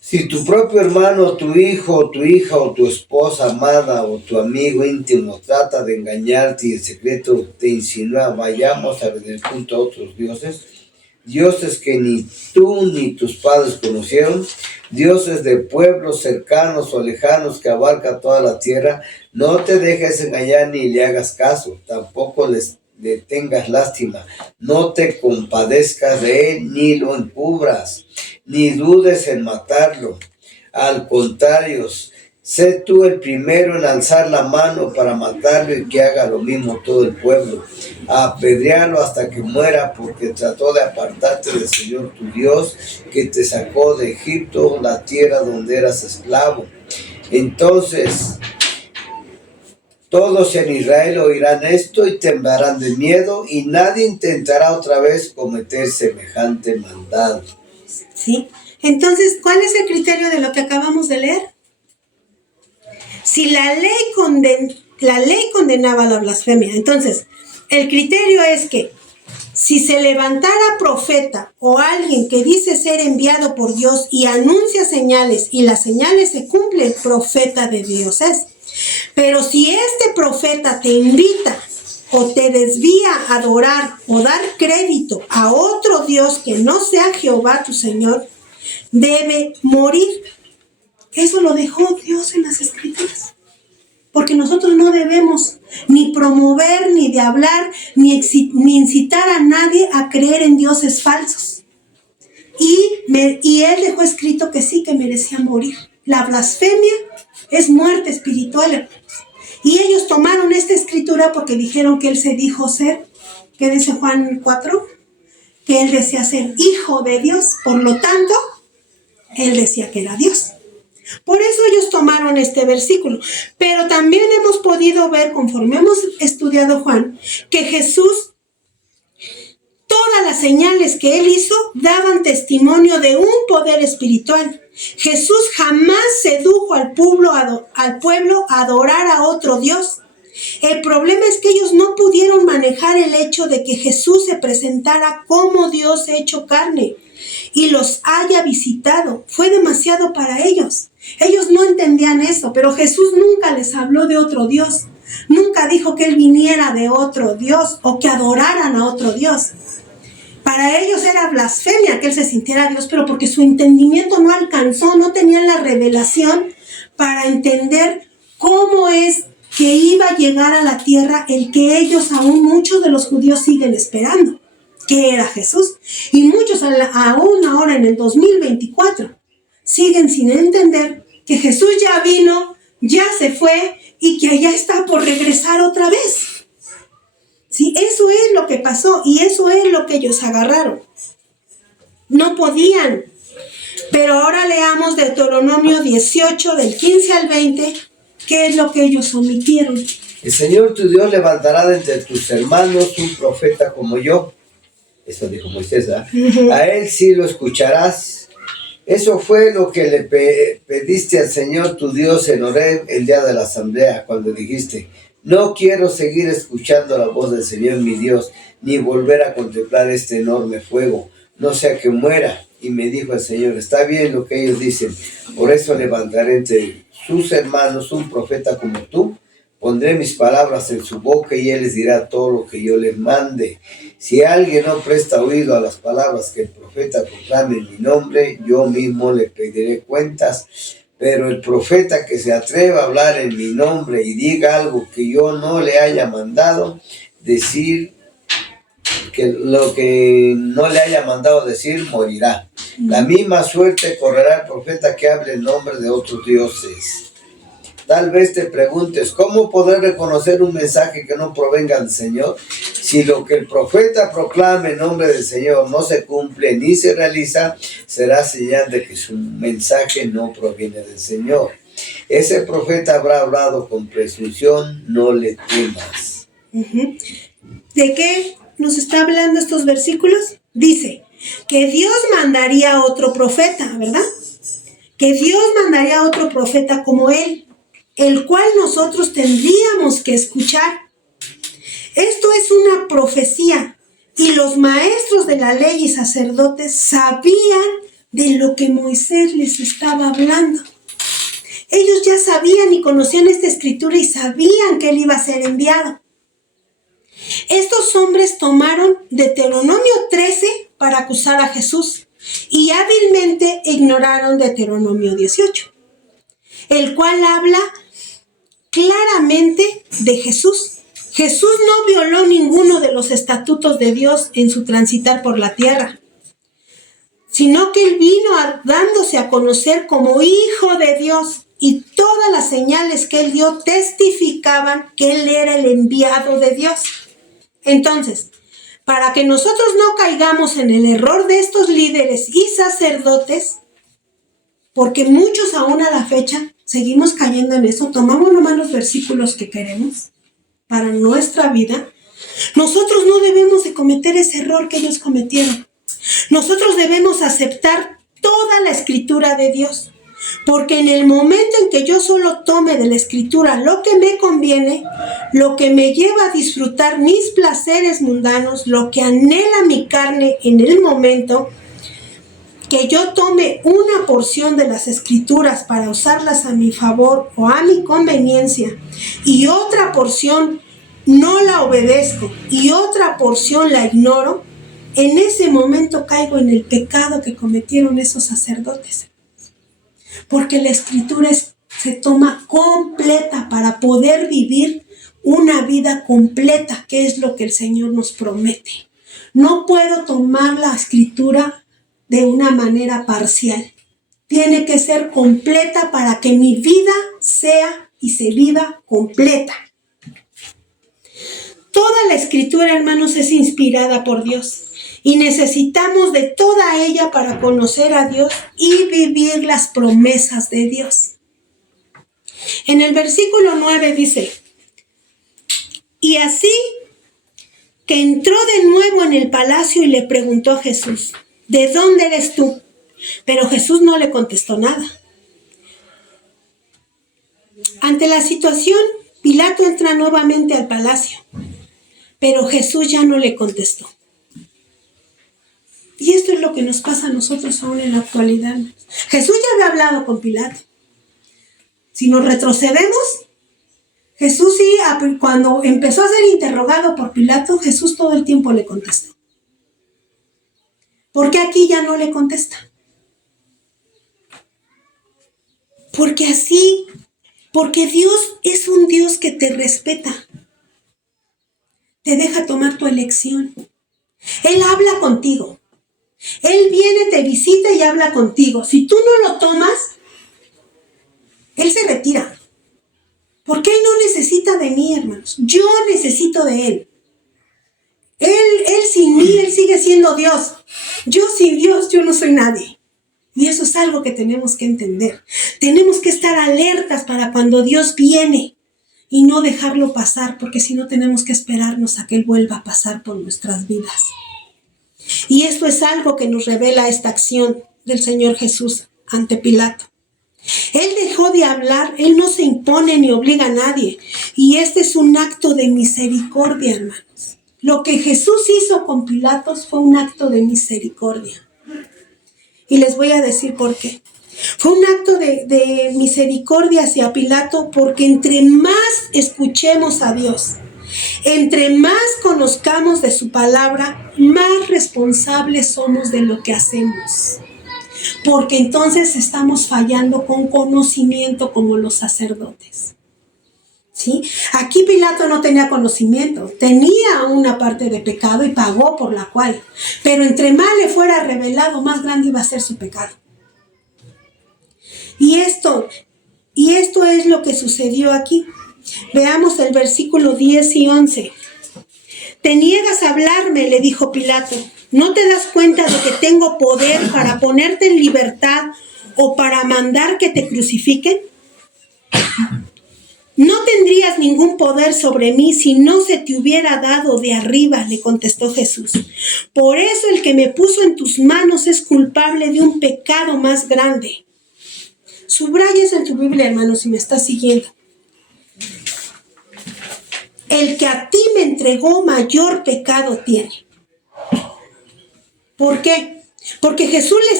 Si tu propio hermano, tu hijo, o tu hija, o tu esposa amada, o tu amigo íntimo trata de engañarte y en secreto te insinúa, vayamos a rendir culto a otros dioses que ni tú ni tus padres conocieron, dioses de pueblos cercanos o lejanos que abarca toda la tierra, no te dejes engañar ni le hagas caso, tampoco le tengas lástima, no te compadezcas de él ni lo encubras, ni dudes en matarlo. Al contrario, sé tú el primero en alzar la mano para matarlo y que haga lo mismo todo el pueblo. Apedrealo hasta que muera, porque trató de apartarte del Señor tu Dios, que te sacó de Egipto, la tierra donde eras esclavo. Entonces todos en Israel oirán esto y temblarán de miedo, y nadie intentará otra vez cometer semejante maldad. ¿Sí? Entonces, ¿cuál es el criterio de lo que acabamos de leer? Si la ley condenaba la blasfemia, entonces el criterio es que si se levantara profeta o alguien que dice ser enviado por Dios y anuncia señales y las señales se cumplen, profeta de Dios es. Pero si este profeta te invita o te desvía a adorar o dar crédito a otro Dios que no sea Jehová tu Señor, debe morir. Eso lo dejó Dios en las Escrituras. Porque nosotros no debemos ni promover, ni de hablar, ni incitar a nadie a creer en dioses falsos. Y él dejó escrito que sí, que merecía morir. La blasfemia es muerte espiritual, hermanos. Y ellos tomaron esta escritura porque dijeron que él se dijo ser, ¿qué dice Juan 4? Que él decía ser hijo de Dios. Por lo tanto, él decía que era Dios. Por eso ellos tomaron este versículo. Pero también hemos podido ver, conforme hemos estudiado Juan, que Jesús, todas las señales que él hizo daban testimonio de un poder espiritual. Jesús jamás sedujo al pueblo a adorar a otro Dios. El problema es que ellos no pudieron manejar el hecho de que Jesús se presentara como Dios hecho carne y los haya visitado. Fue demasiado para ellos. Ellos no entendían eso, pero Jesús nunca les habló de otro Dios. Nunca dijo que Él viniera de otro Dios o que adoraran a otro Dios. Para ellos era blasfemia que Él se sintiera Dios, pero porque su entendimiento no alcanzó, no tenían la revelación para entender cómo es que iba a llegar a la tierra el que ellos, aún muchos de los judíos, siguen esperando, que era Jesús. Y muchos aún ahora en el 2024 siguen sin entender que Jesús ya vino, ya se fue y que allá está por regresar otra vez. Sí, eso es lo que pasó y eso es lo que ellos agarraron. No podían. Pero ahora leamos Deuteronomio 18, del 15 al 20, qué es lo que ellos omitieron. El Señor tu Dios levantará de entre tus hermanos un profeta como yo. Eso dijo Moisés, ¿ah? A él sí lo escucharás. Eso fue lo que le pediste al Señor tu Dios en Horeb el día de la asamblea, cuando dijiste: no quiero seguir escuchando la voz del Señor mi Dios, ni volver a contemplar este enorme fuego, no sea que muera. Y me dijo el Señor: está bien lo que ellos dicen, por eso levantaré entre sus hermanos un profeta como tú. Pondré mis palabras en su boca y él les dirá todo lo que yo les mande. Si alguien no presta oído a las palabras que el profeta proclame en mi nombre, yo mismo le pediré cuentas. Pero el profeta que se atreva a hablar en mi nombre y diga algo que yo no le haya mandado decir, que lo que no le haya mandado decir, morirá. La misma suerte correrá el profeta que hable en nombre de otros dioses. Tal vez te preguntes: ¿cómo poder reconocer un mensaje que no provenga del Señor? Si lo que el profeta proclame en nombre del Señor no se cumple ni se realiza, será señal de que su mensaje no proviene del Señor. Ese profeta habrá hablado con presunción, no le temas. ¿De qué nos está hablando estos versículos? Dice que Dios mandaría a otro profeta, ¿verdad? Que Dios mandaría a otro profeta como él, el cual nosotros tendríamos que escuchar. Esto es una profecía y los maestros de la ley y sacerdotes sabían de lo que Moisés les estaba hablando. Ellos ya sabían y conocían esta escritura y sabían que él iba a ser enviado. Estos hombres tomaron Deuteronomio 13 para acusar a Jesús y hábilmente ignoraron Deuteronomio 18, el cual habla claramente de Jesús. Jesús no violó ninguno de los estatutos de Dios en su transitar por la tierra, sino que él vino dándose a conocer como Hijo de Dios, y todas las señales que él dio testificaban que él era el enviado de Dios. Entonces, para que nosotros no caigamos en el error de estos líderes y sacerdotes, porque muchos aún a la fecha seguimos cayendo en eso, tomamos nomás los versículos que queremos para nuestra vida, nosotros no debemos de cometer ese error que ellos cometieron. Nosotros debemos aceptar toda la escritura de Dios, porque en el momento en que yo solo tome de la escritura lo que me conviene, lo que me lleva a disfrutar mis placeres mundanos, lo que anhela mi carne en el momento, que yo tome una porción de las escrituras para usarlas a mi favor o a mi conveniencia y otra porción no la obedezco y otra porción la ignoro, en ese momento caigo en el pecado que cometieron esos sacerdotes. Porque la escritura se toma completa para poder vivir una vida completa, que es lo que el Señor nos promete. No puedo tomar la escritura de una manera parcial. Tiene que ser completa para que mi vida sea y se viva completa. Toda la escritura, hermanos, es inspirada por Dios. Y necesitamos de toda ella para conocer a Dios y vivir las promesas de Dios. En el versículo 9 dice: y así que entró de nuevo en el palacio y le preguntó a Jesús: ¿de dónde eres tú? Pero Jesús no le contestó nada. Ante la situación, Pilato entra nuevamente al palacio, pero Jesús ya no le contestó. Y esto es lo que nos pasa a nosotros aún en la actualidad. Jesús ya había hablado con Pilato. Si nos retrocedemos, Jesús sí, cuando empezó a ser interrogado por Pilato, Jesús todo el tiempo le contestó. ¿Por qué aquí ya no le contesta? Porque Dios es un Dios que te respeta. Te deja tomar tu elección. Él habla contigo. Él viene, te visita y habla contigo. Si tú no lo tomas, Él se retira. Porque Él no necesita de mí, hermanos. Yo necesito de Él. Él sin mí, Él sigue siendo Dios. Yo sin Dios, yo no soy nadie. Y eso es algo que tenemos que entender. Tenemos que estar alertas para cuando Dios viene y no dejarlo pasar, porque si no tenemos que esperarnos a que Él vuelva a pasar por nuestras vidas. Y esto es algo que nos revela esta acción del Señor Jesús ante Pilato. Él dejó de hablar, Él no se impone ni obliga a nadie. Y este es un acto de misericordia, hermanos. Lo que Jesús hizo con Pilatos fue un acto de misericordia. Y les voy a decir por qué. Fue un acto de misericordia hacia Pilato, porque entre más escuchemos a Dios, entre más conozcamos de su palabra, más responsables somos de lo que hacemos. Porque entonces estamos fallando con conocimiento como los sacerdotes. ¿Sí? Aquí Pilato no tenía conocimiento, tenía una parte de pecado y pagó por la cual. Pero entre más le fuera revelado, más grande iba a ser su pecado. Y esto es lo que sucedió aquí. Veamos el versículo 10 y 11. Te niegas a hablarme, le dijo Pilato. ¿No te das cuenta de que tengo poder para ponerte en libertad o para mandar que te crucifiquen? No tendrías ningún poder sobre mí si no se te hubiera dado de arriba, le contestó Jesús. Por eso el que me puso en tus manos es culpable de un pecado más grande. Subrayes en tu Biblia, hermano, si me estás siguiendo. El que a ti me entregó mayor pecado tiene. ¿Por qué? Porque Jesús le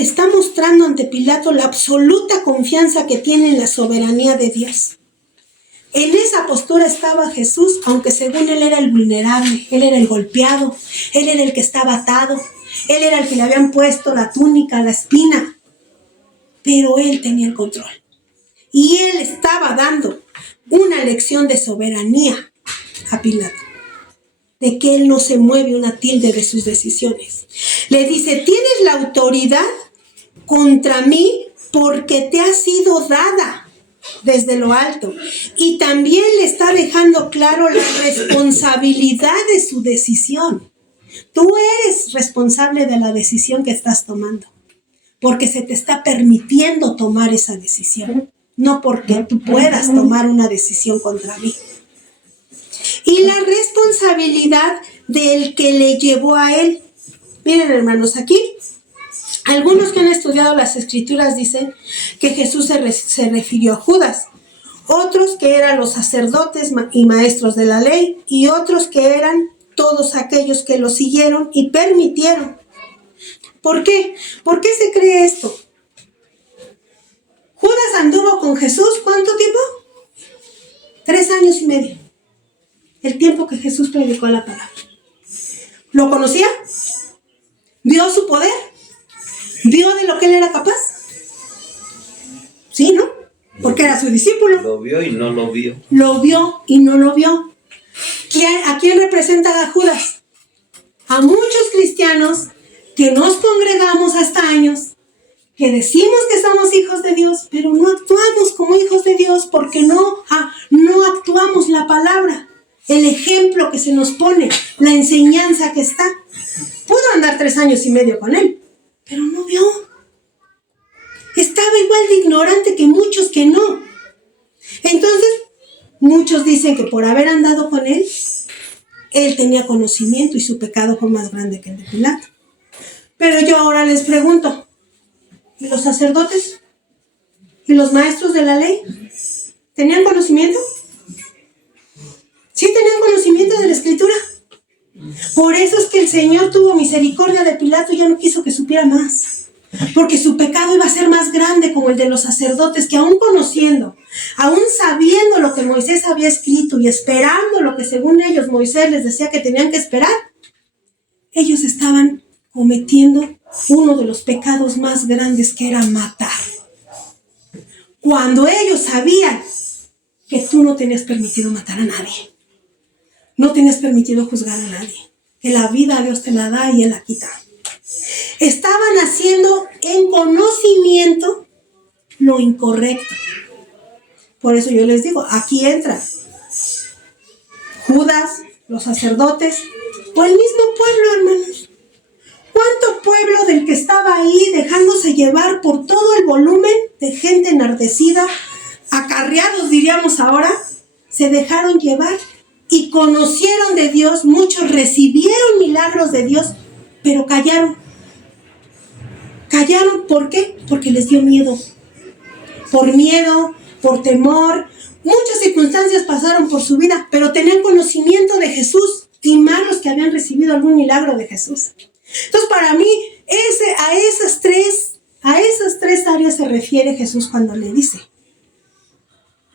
está mostrando ante Pilato la absoluta confianza que tiene en la soberanía de Dios. En esa postura estaba Jesús, aunque según él era el vulnerable, él era el golpeado, él era el que estaba atado, él era el que le habían puesto la túnica, la espina, pero él tenía el control. Y él estaba dando una lección de soberanía a Pilato, de que él no se mueve una tilde de sus decisiones. Le dice, tienes la autoridad contra mí porque te ha sido dada desde lo alto. Y también le está dejando claro la responsabilidad de su decisión. Tú eres responsable de la decisión que estás tomando, porque se te está permitiendo tomar esa decisión, no porque tú puedas tomar una decisión contra mí. Y la responsabilidad del que le llevó a él. Miren, hermanos, aquí algunos que han estudiado las escrituras dicen que Jesús se refirió a Judas, otros que eran los sacerdotes y maestros de la ley, y otros que eran todos aquellos que lo siguieron y permitieron. ¿Por qué? ¿Por qué se cree esto? Judas anduvo con Jesús, ¿cuánto tiempo? 3 años y medio. El tiempo que Jesús predicó la palabra. ¿Lo conocía? ¿Vio su poder? ¿Vio de lo que él era capaz? Sí, ¿no? Porque era su discípulo. Lo vio y no lo vio. Lo vio y no lo vio. ¿A quién representa a Judas? A muchos cristianos que nos congregamos hasta años, que decimos que somos hijos de Dios, pero no actuamos como hijos de Dios porque no actuamos la palabra, el ejemplo que se nos pone, la enseñanza que está. Pudo andar 3 años y medio con él, pero no vio. Estaba igual de ignorante que muchos que no. Entonces, muchos dicen que por haber andado con él, él tenía conocimiento y su pecado fue más grande que el de Pilato. Pero yo ahora les pregunto, ¿y los sacerdotes? ¿Y los maestros de la ley? ¿Tenían conocimiento? Sí tenían conocimiento de la escritura. Por eso es que el Señor tuvo misericordia de Pilato y ya no quiso que supiera más. porque su pecado iba a ser más grande como el de los sacerdotes, que aún conociendo, aún sabiendo lo que Moisés había escrito y esperando lo que según ellos Moisés les decía que tenían que esperar, ellos estaban cometiendo uno de los pecados más grandes, que era matar. Cuando ellos sabían que tú no tenías permitido matar a nadie, no tenías permitido juzgar a nadie, que la vida Dios te la da y Él la quita. Estaban haciendo en conocimiento lo incorrecto. Por eso yo les digo, aquí entra Judas, los sacerdotes o el mismo pueblo, hermanos. ¿Cuánto pueblo del que estaba ahí dejándose llevar por todo el volumen de gente enardecida, acarreados diríamos ahora, se dejaron llevar y conocieron de Dios? Muchos recibieron milagros de Dios, pero callaron. Callaron, ¿por qué? Porque les dio miedo. Por miedo, por temor. Muchas circunstancias pasaron por su vida, pero tenían conocimiento de Jesús, y más los que habían recibido algún milagro de Jesús. Entonces, para mí, a esas tres áreas se refiere Jesús cuando le dice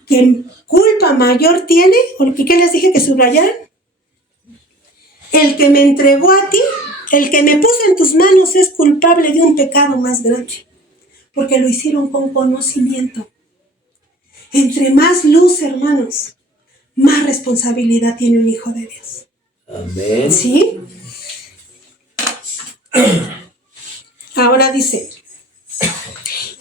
que culpa mayor tiene, o ¿qué les dije que subrayaran? El que me entregó a ti, el que me puso en tus manos es culpable de un pecado más grande, porque lo hicieron con conocimiento. Entre más luz, hermanos, más responsabilidad tiene un hijo de Dios. Amén. ¿Sí? Ahora dice,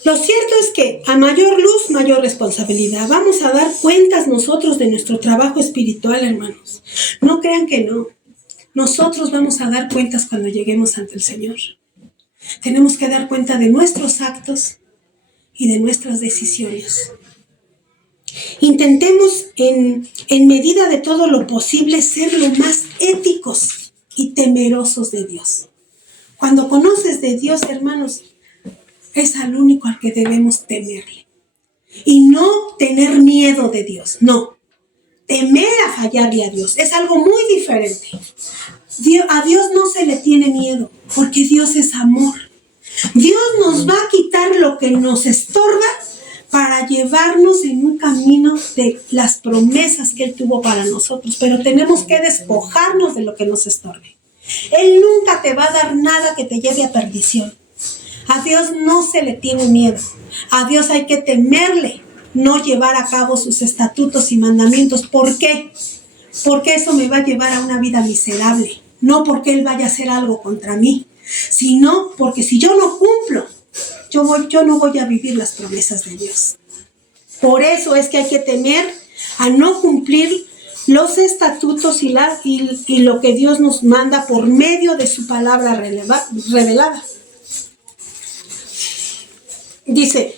lo cierto es que a mayor luz, mayor responsabilidad. Vamos a dar cuentas nosotros de nuestro trabajo espiritual, hermanos. No crean que no. Nosotros vamos a dar cuentas cuando lleguemos ante el Señor. Tenemos que dar cuenta de nuestros actos y de nuestras decisiones. Intentemos en medida de todo lo posible ser lo más éticos y temerosos de Dios. Cuando conoces de Dios, hermanos, es al único al que debemos temerle. Y no tener miedo de Dios, no. Temer a fallarle a Dios es algo muy diferente. A Dios no se le tiene miedo, porque Dios es amor. Dios nos va a quitar lo que nos estorba para llevarnos en un camino de las promesas que Él tuvo para nosotros. Pero tenemos que despojarnos de lo que nos estorbe. Él nunca te va a dar nada que te lleve a perdición. A Dios no se le tiene miedo. A Dios hay que temerle, no llevar a cabo sus estatutos y mandamientos. ¿Por qué? Porque eso me va a llevar a una vida miserable. No porque Él vaya a hacer algo contra mí, sino porque si yo no cumplo, yo no voy a vivir las promesas de Dios. Por eso es que hay que temer a no cumplir los estatutos y lo que Dios nos manda por medio de su palabra revelada. Dice,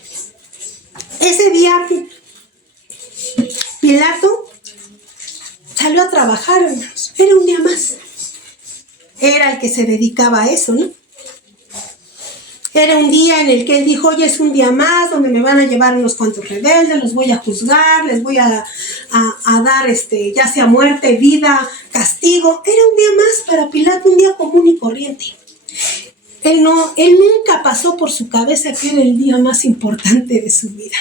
ese día Pilato salió a trabajar, hermanos. Era un día más. Era el que se dedicaba a eso, ¿no? Era un día en el que él dijo, oye, es un día más donde me van a llevar unos cuantos rebeldes, los voy a juzgar, les voy a dar ya sea muerte, vida, castigo. Era un día más para Pilato, un día común y corriente. Él nunca pasó por su cabeza que era el día más importante de su vida.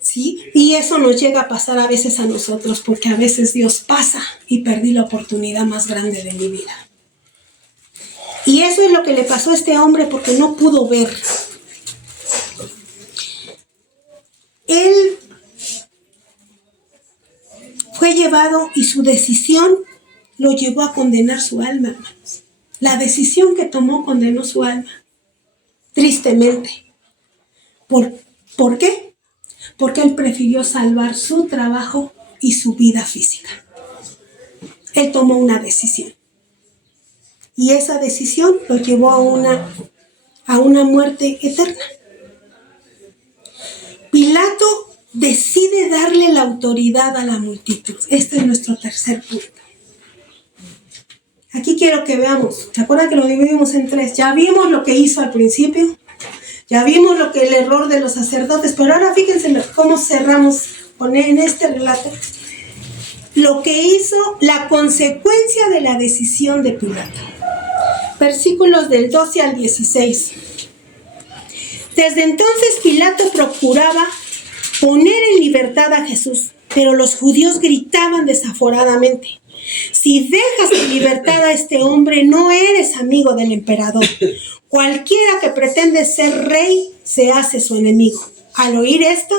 ¿Sí? Y eso nos llega a pasar a veces a nosotros, porque a veces Dios pasa y perdí la oportunidad más grande de mi vida. Y eso es lo que le pasó a este hombre, porque no pudo ver. Él fue llevado y su decisión lo llevó a condenar su alma, hermanos. La decisión que tomó condenó su alma, tristemente. ¿Por qué? Porque él prefirió salvar su trabajo y su vida física. Él tomó una decisión. Y esa decisión lo llevó a una muerte eterna. Pilato decide darle la autoridad a la multitud. Este es nuestro tercer punto. Aquí quiero que veamos. ¿Se acuerdan que lo dividimos en tres? Ya vimos lo que hizo al principio. Ya vimos el error de los sacerdotes. Pero ahora fíjense cómo cerramos en este relato. Lo que hizo, la consecuencia de la decisión de Pilato. versículos del 12 al 16. Desde entonces Pilato procuraba poner en libertad a Jesús, pero los judíos gritaban desaforadamente: si dejas en libertad a este hombre, no eres amigo del emperador. Cualquiera que pretende ser rey se hace su enemigo. Al oír esto,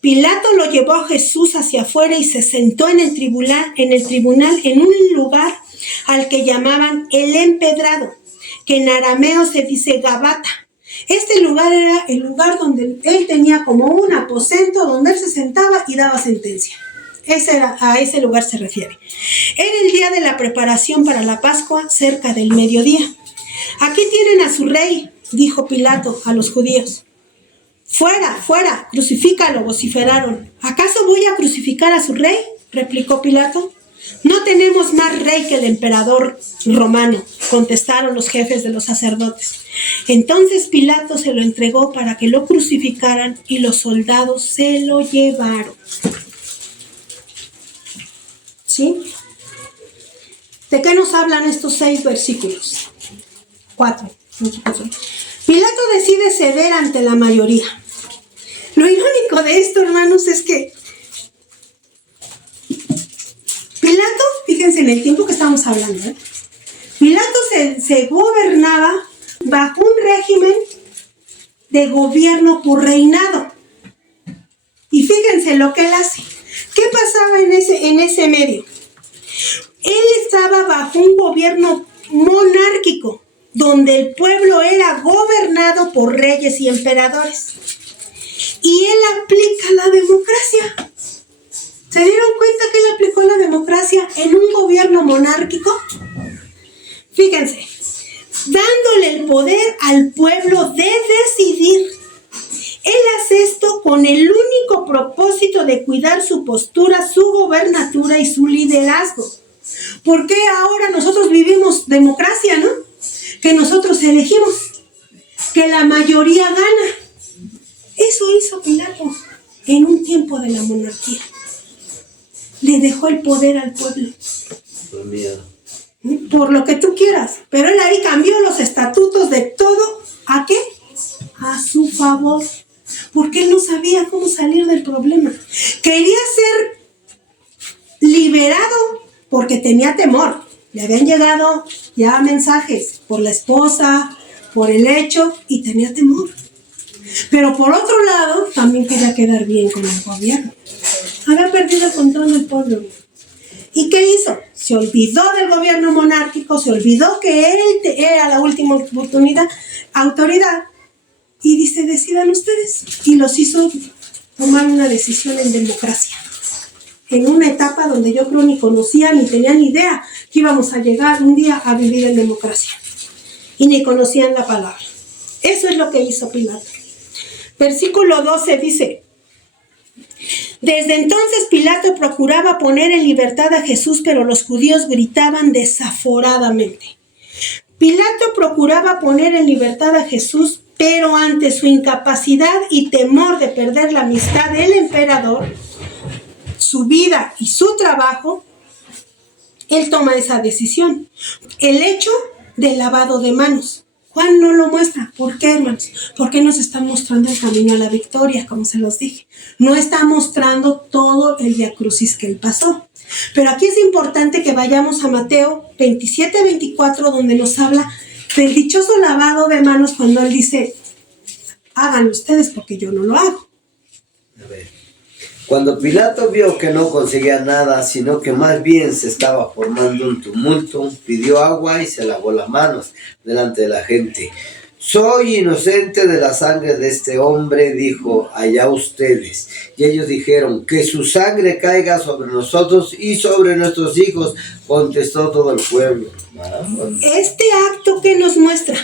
Pilato lo llevó a Jesús hacia afuera y se sentó en el tribunal en un lugar al que llamaban el Empedrado, que en arameo se dice Gabata. Este lugar era el lugar donde él tenía como un aposento donde él se sentaba y daba sentencia. A ese lugar se refiere. Era el día de la preparación para la Pascua, cerca del mediodía. Aquí tienen a su rey, dijo Pilato a los judíos. Fuera, fuera, crucifícalo, vociferaron. ¿Acaso voy a crucificar a su rey?, replicó Pilato. No tenemos más rey que el emperador romano, contestaron los jefes de los sacerdotes. Entonces Pilato se lo entregó para que lo crucificaran y los soldados se lo llevaron. ¿Sí? ¿De qué nos hablan estos 6 versículos? 4. Pilato decide ceder ante la mayoría. Lo irónico de esto, hermanos, es que Pilato, fíjense en el tiempo que estamos hablando, Pilato se gobernaba bajo un régimen de gobierno por reinado. Y fíjense lo que él hace. ¿Qué pasaba en ese medio? Él estaba bajo un gobierno monárquico, donde el pueblo era gobernado por reyes y emperadores. Y él aplica la democracia. ¿Se dieron cuenta que él aplicó la democracia en un gobierno monárquico? Fíjense, dándole el poder al pueblo de decidir. Él hace esto con el único propósito de cuidar su postura, su gobernatura y su liderazgo. ¿Por qué ahora nosotros vivimos democracia, no? Que nosotros elegimos, que la mayoría gana. Eso hizo Pilato en un tiempo de la monarquía. Le dejó el poder al pueblo. Por miedo. Por lo que tú quieras. Pero él ahí cambió los estatutos de todo. ¿A qué? A su favor. Porque él no sabía cómo salir del problema. Quería ser liberado porque tenía temor. Le habían llegado ya mensajes por la esposa, por el hecho, y tenía temor. Pero por otro lado, también quería quedar bien con el gobierno. Había perdido el control del pueblo. ¿Y qué hizo? Se olvidó del gobierno monárquico, se olvidó que él era la última autoridad, y dice: decidan ustedes. Y los hizo tomar una decisión en democracia. En una etapa donde yo creo ni conocían ni tenían ni idea que íbamos a llegar un día a vivir en democracia. Y ni conocían la palabra. Eso es lo que hizo Pilato. Versículo 12 dice: desde entonces Pilato procuraba poner en libertad a Jesús, pero los judíos gritaban desaforadamente. Pilato procuraba poner en libertad a Jesús, pero ante su incapacidad y temor de perder la amistad del emperador, su vida y su trabajo, él toma esa decisión. El hecho del lavado de manos. Juan no lo muestra. ¿Por qué, hermanos? Porque nos está mostrando el camino a la victoria, como se los dije. No está mostrando todo el viacrucis que él pasó. Pero aquí es importante que vayamos a Mateo 27-24, donde nos habla del dichoso lavado de manos, cuando él dice: háganlo ustedes porque yo no lo hago. A ver. Cuando Pilato vio que no conseguía nada, sino que más bien se estaba formando un tumulto, pidió agua y se lavó las manos delante de la gente. Soy inocente de la sangre de este hombre, dijo, allá ustedes. Y ellos dijeron, que su sangre caiga sobre nosotros y sobre nuestros hijos, contestó todo el pueblo. Este acto que nos muestra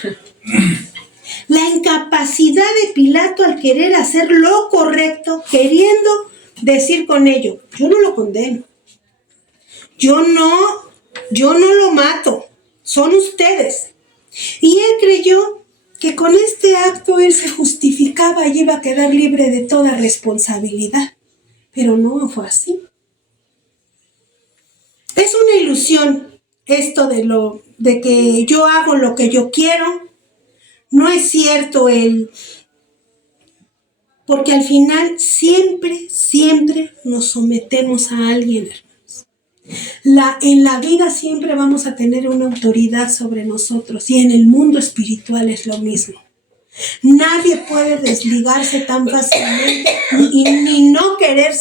la incapacidad de Pilato al querer hacer lo correcto, queriendo decir con ello: yo no lo condeno, yo no lo mato, son ustedes. Y él creyó que con este acto él se justificaba y iba a quedar libre de toda responsabilidad. Pero no fue así. Es una ilusión esto de que yo hago lo que yo quiero. No es cierto porque al final siempre nos sometemos a alguien, hermanos. En la vida siempre vamos a tener una autoridad sobre nosotros y en el mundo espiritual es lo mismo. Nadie puede desligarse tan fácilmente ni no querer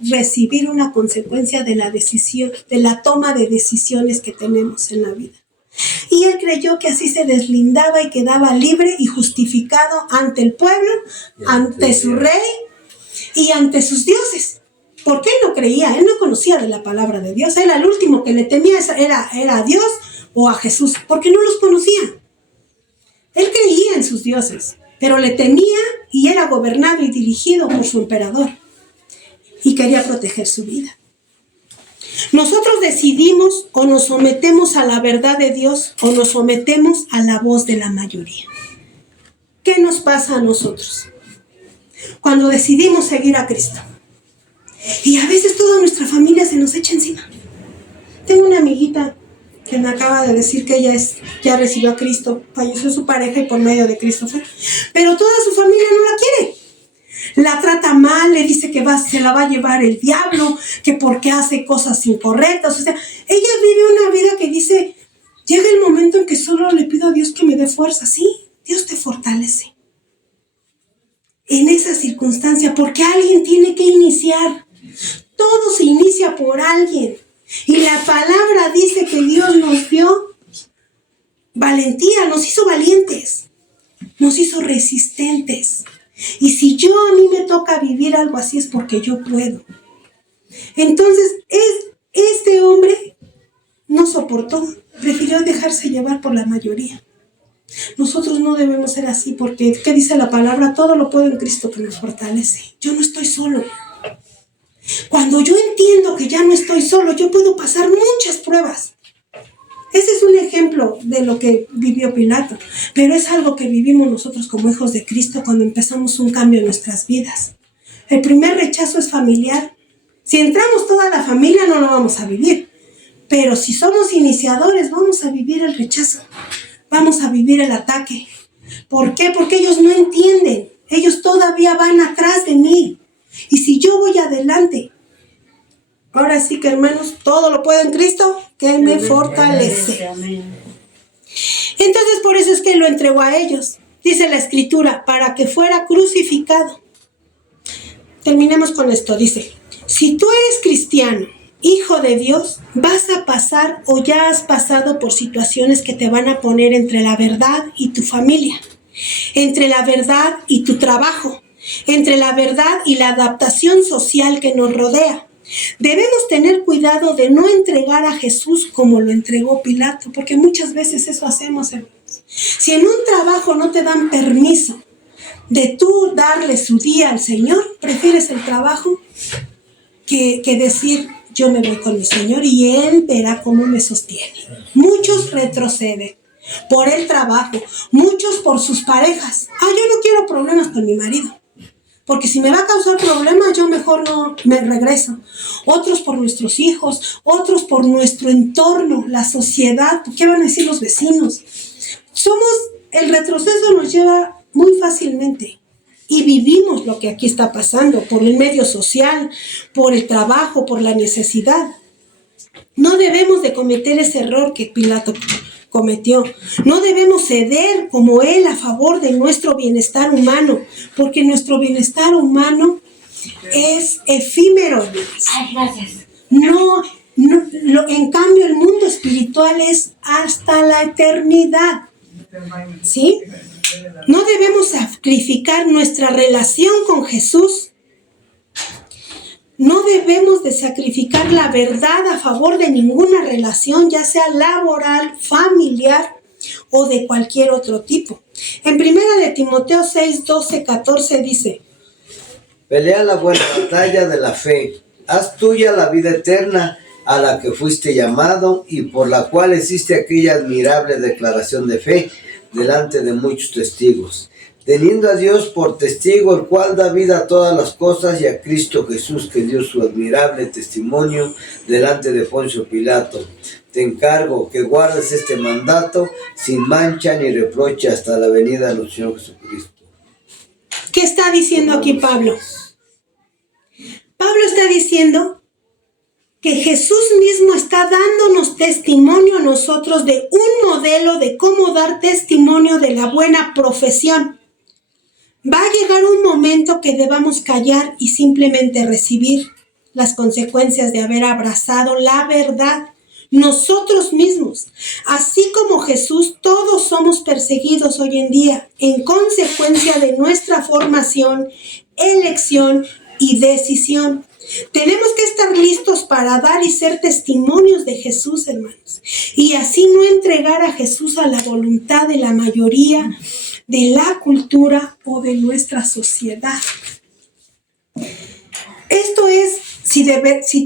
recibir una consecuencia de la toma de decisiones que tenemos en la vida. Y él creyó que así se deslindaba y quedaba libre y justificado ante el pueblo, ante su rey y ante sus dioses. Porque él no creía, él no conocía de la palabra de Dios. Él al último que le temía era a Dios o a Jesús, porque no los conocía. Él creía en sus dioses, pero le temía y era gobernado y dirigido por su emperador. Y quería proteger su vida. Nosotros decidimos o nos sometemos a la verdad de Dios o nos sometemos a la voz de la mayoría. ¿Qué nos pasa a nosotros cuando decidimos seguir a Cristo? Y a veces toda nuestra familia se nos echa encima. Tengo una amiguita que me acaba de decir que ella ya recibió a Cristo, falleció su pareja y por medio de Cristo fue. Pero toda su familia no la quiere. La trata mal, le dice que se la va a llevar el diablo, que porque hace cosas incorrectas. O sea, ella vive una vida que dice, llega el momento en que solo le pido a Dios que me dé fuerza. Sí, Dios te fortalece en esa circunstancia, porque alguien tiene que iniciar. Todo se inicia por alguien. Y la palabra dice que Dios nos dio valentía, nos hizo valientes, nos hizo resistentes. Y si a mí me toca vivir algo así es porque yo puedo. Entonces, este hombre no soportó, prefirió dejarse llevar por la mayoría. Nosotros no debemos ser así porque, ¿qué dice la palabra? Todo lo puedo en Cristo que me fortalece. Yo no estoy solo. Cuando yo entiendo que ya no estoy solo, yo puedo pasar muchas pruebas. Ese es un ejemplo de lo que vivió Pilato, pero es algo que vivimos nosotros como hijos de Cristo cuando empezamos un cambio en nuestras vidas. El primer rechazo es familiar. Si entramos toda la familia no lo vamos a vivir, pero si somos iniciadores vamos a vivir el rechazo, vamos a vivir el ataque. ¿Por qué? Porque ellos no entienden, ellos todavía van atrás de mí. Y si yo voy adelante, ahora sí que hermanos, todo lo puedo en Cristo que me fortalece. Entonces por eso es que lo entregó a ellos. Dice la Escritura, para que fuera crucificado. Terminemos con esto, dice, si tú eres cristiano, hijo de Dios, vas a pasar o ya has pasado por situaciones que te van a poner entre la verdad y tu familia, entre la verdad y tu trabajo, entre la verdad y la adaptación social que nos rodea. Debemos tener cuidado de no entregar a Jesús como lo entregó Pilato, porque muchas veces eso hacemos, hermanos. Si en un trabajo no te dan permiso de tú darle su día al Señor, prefieres el trabajo que decir, yo me voy con mi Señor y Él verá cómo me sostiene. Muchos retroceden por el trabajo, muchos por sus parejas. Yo no quiero problemas con mi marido, porque si me va a causar problemas, yo mejor no me regreso. Otros por nuestros hijos, otros por nuestro entorno, la sociedad. ¿Qué van a decir los vecinos? El retroceso nos lleva muy fácilmente. Y vivimos lo que aquí está pasando, por el medio social, por el trabajo, por la necesidad. No debemos de cometer ese error que Pilato cometió. No debemos ceder como él a favor de nuestro bienestar humano, porque nuestro bienestar humano es efímero. Ay, gracias. En cambio, el mundo espiritual es hasta la eternidad. ¿Sí? No debemos sacrificar nuestra relación con Jesús. No debemos de sacrificar la verdad a favor de ninguna relación, ya sea laboral, familiar o de cualquier otro tipo. En 1 Timoteo 6, 12, 14 dice: pelea la buena batalla de la fe, haz tuya la vida eterna a la que fuiste llamado y por la cual hiciste aquella admirable declaración de fe delante de muchos testigos. teniendo a Dios por testigo, el cual da vida a todas las cosas, y a Cristo Jesús, que dio su admirable testimonio delante de Poncio Pilato. Te encargo que guardes este mandato sin mancha ni reproche hasta la venida de nuestro Señor Jesucristo. ¿Qué está diciendo aquí Pablo? Pablo está diciendo que Jesús mismo está dándonos testimonio a nosotros de un modelo de cómo dar testimonio de la buena profesión. Va a llegar un momento que debamos callar y simplemente recibir las consecuencias de haber abrazado la verdad nosotros mismos. Así como Jesús, todos somos perseguidos hoy en día en consecuencia de nuestra formación, elección y decisión. Tenemos que estar listos para dar y ser testimonios de Jesús, hermanos, y así no entregar a Jesús a la voluntad de la mayoría de la cultura o de nuestra sociedad. Esto es, si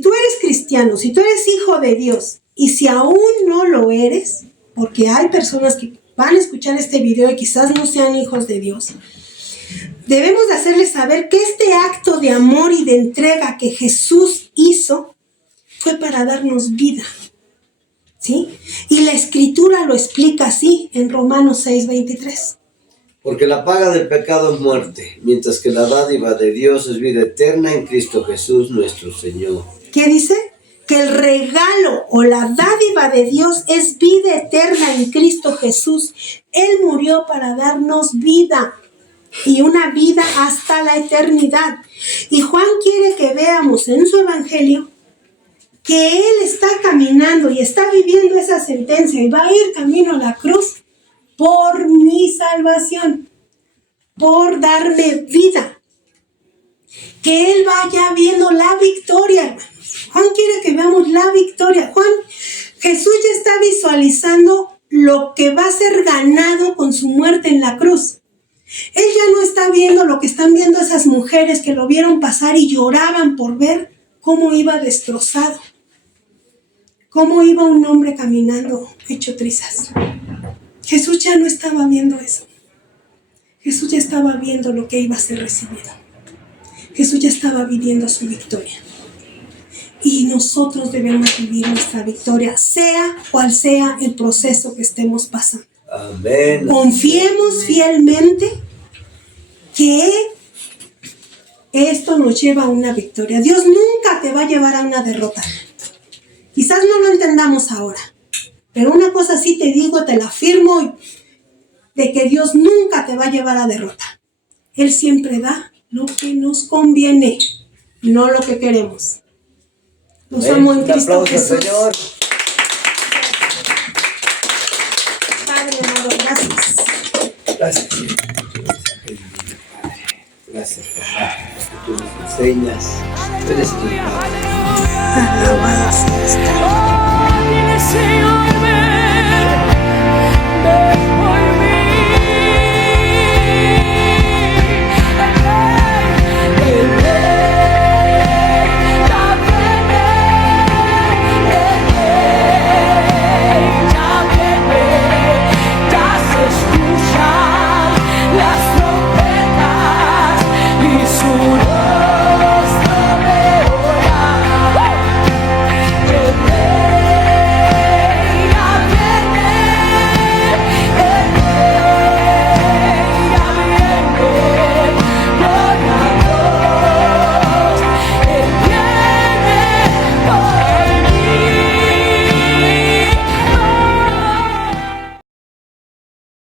tú eres cristiano, si tú eres hijo de Dios, y si aún no lo eres, porque hay personas que van a escuchar este video y quizás no sean hijos de Dios, debemos de hacerles saber que este acto de amor y de entrega que Jesús hizo fue para darnos vida, ¿sí? Y la Escritura lo explica así en Romanos 6:23. Porque la paga del pecado es muerte, mientras que la dádiva de Dios es vida eterna en Cristo Jesús nuestro Señor. ¿Qué dice? Que el regalo o la dádiva de Dios es vida eterna en Cristo Jesús. Él murió para darnos vida, y una vida hasta la eternidad. Y Juan quiere que veamos en su evangelio que Él está caminando y está viviendo esa sentencia y va a ir camino a la cruz por mi salvación, por darme vida. Que Él vaya viendo la victoria, hermanos. Juan quiere que veamos la victoria. Jesús ya está visualizando lo que va a ser ganado con su muerte en la cruz. Él ya no está viendo lo que están viendo esas mujeres que lo vieron pasar y lloraban por ver cómo iba destrozado. Cómo iba un hombre caminando hecho trizas. Jesús ya no estaba viendo eso. Jesús ya estaba viendo lo que iba a ser recibido. Jesús ya estaba viviendo su victoria. Y nosotros debemos vivir nuestra victoria, sea cual sea el proceso que estemos pasando. Amén. Confiemos fielmente que esto nos lleva a una victoria. Dios nunca te va a llevar a una derrota. Quizás no lo entendamos ahora, pero una cosa sí te digo, te la afirmo, de que Dios nunca te va a llevar a derrota. Él siempre da lo que nos conviene, no lo que queremos. Los amo en Cristo Jesús. Señor. Padre amado, gracias. Gracias. Gracias, papá, porque tú nos enseñas. Tú eres tu Padre. Alabado sea.